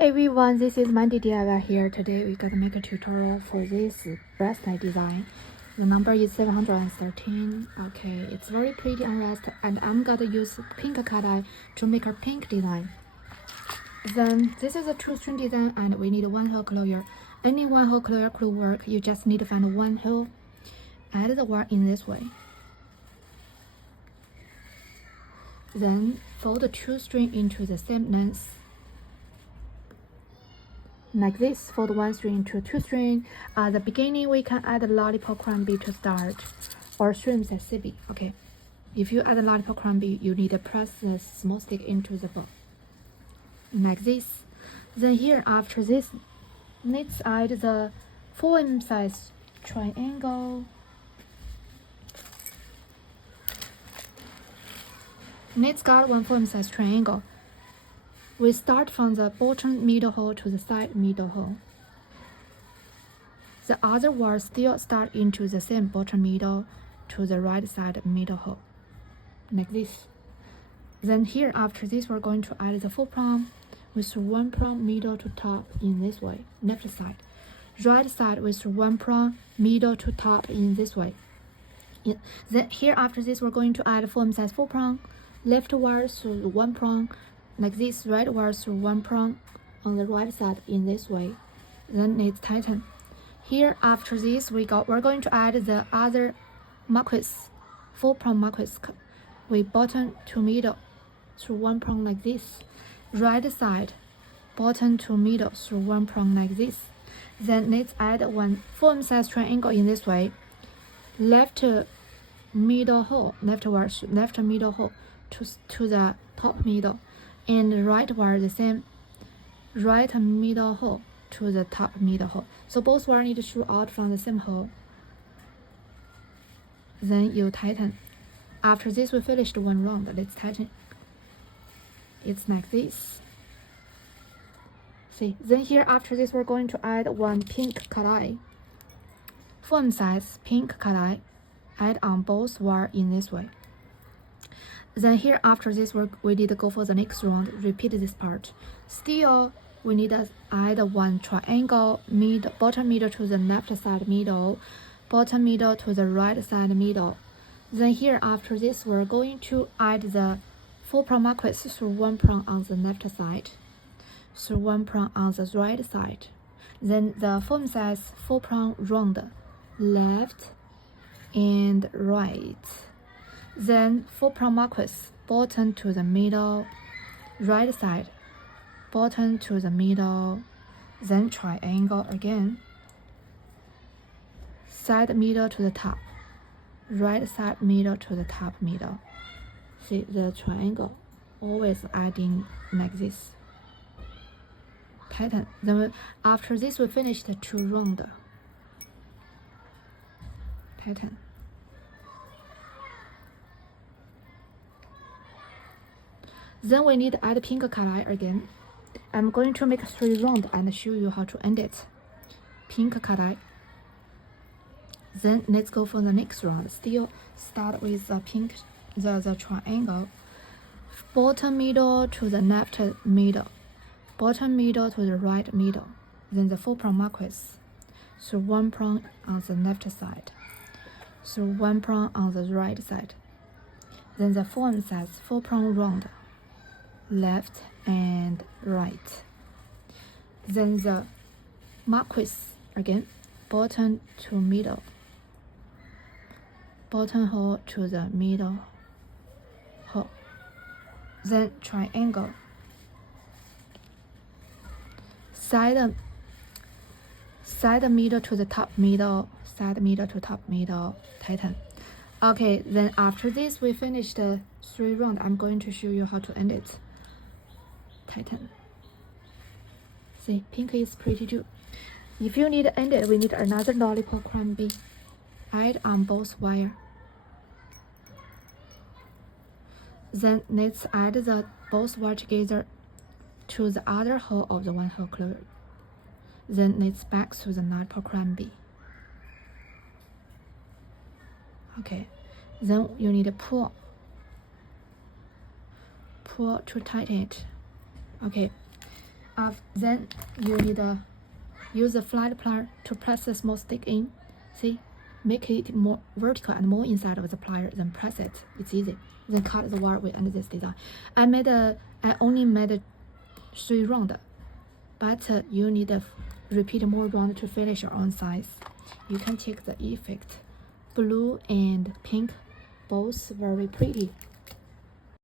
everyone, this is Mandy DIY here. Today we gonna make a tutorial for this bracelet design. The number is 713. Okay, it's very pretty and rest, and I'm gonna use pink cat eye to make a pink design. Then this is a two-string design, and we need one hole closure. Any one hole closure could work. You just need to find one hole. Add the wire in this way. Then fold the two string into the same length. Like this, fold one string into two string. At the beginning, we can add a lollipop crumb to start, or shrimp sashimi. Okay, if you add a lollipop crumb, you need to press the small stick into the bowl, like this. Then here, after this, let's add the 4mm size triangle. Let's got one 4mm size triangle. We start from the bottom middle hole to the side middle hole. The other wire still start into the same bottom middle to the right side middle hole, like this. Then here, after this, we're going to add the 4 prong with 1 prong middle to top in this way, left side. Right side with 1 prong middle to top in this way. Then here, after this, we're going to add 4mm size 4 prong, left wire through 1 prong, like this, right wire through 1 prong on the right side in this way. Then let's tighten. Here, after this, we're going to add the other marquise, 4 prong marquise. We bottom to middle through 1 prong like this. Right side, bottom to middle through 1 prong like this. Then let's add one 4mm size triangle in this way. Left middle hole, left wire, left middle hole to the top middle. And right wire the same, right middle hole to the top middle hole. So both wire need to shoot out from the same hole. Then you tighten. After this, we finished one round. Let's tighten. It's like this. See. Then here, after this, we're going to add one pink cat eye. 4mm size pink cat eye. Add on both wire in this way. Then here, after this, we need to go for the next round. Repeat this part. Still, we need to add one triangle, bottom middle to the left side middle, bottom middle to the right side middle. Then here, after this, we're going to add the 4 prong marquise through 1 prong on the left side, through 1 prong on the right side. Then the 4mm size 4 prong round, left and right. Then 4 prong marquise, bottom to the middle, right side, bottom to the middle, then triangle again, side middle to the top, right side middle to the top middle. See the triangle, always adding like this. Tighten. Then after this, we finish the 2 rounds. Tighten. Then we need to add pink cat eye again. I'm going to make 3 rounds and show you how to end it. Pink cat eye. Then let's go for the next round. Still start with the pink, the triangle. Bottom middle to the left middle. Bottom middle to the right middle. Then the 4 prong marquise. Through 1 prong on the left side. Through 1 prong on the right side. Then the 4mm size 4 prong round, left and right. Then the marquise again, bottom to middle, bottom hole to the middle hole. Then triangle, side middle to the top middle, side middle to top middle, tighten. Okay, then after this, we finished the 3 rounds. I'm going to show you how to end it. Tighten. See, pink is pretty too. If you need to end it, we need another lollipop crumb. Add on both wire. Then let's add the both wire together to the other hole of the 1 hole closure. Then let's back to the lollipop crumb. Okay, then you need to pull to tighten it. Okay, Then you need to use the flat plier to press the small stick in. See, make it more vertical and more inside of the plier. Then press it. It's easy. Then cut the wire with under this design. I only made 3 rounds, but you need to repeat more rounds to finish your own size. You can take the effect. Blue and pink, both very pretty.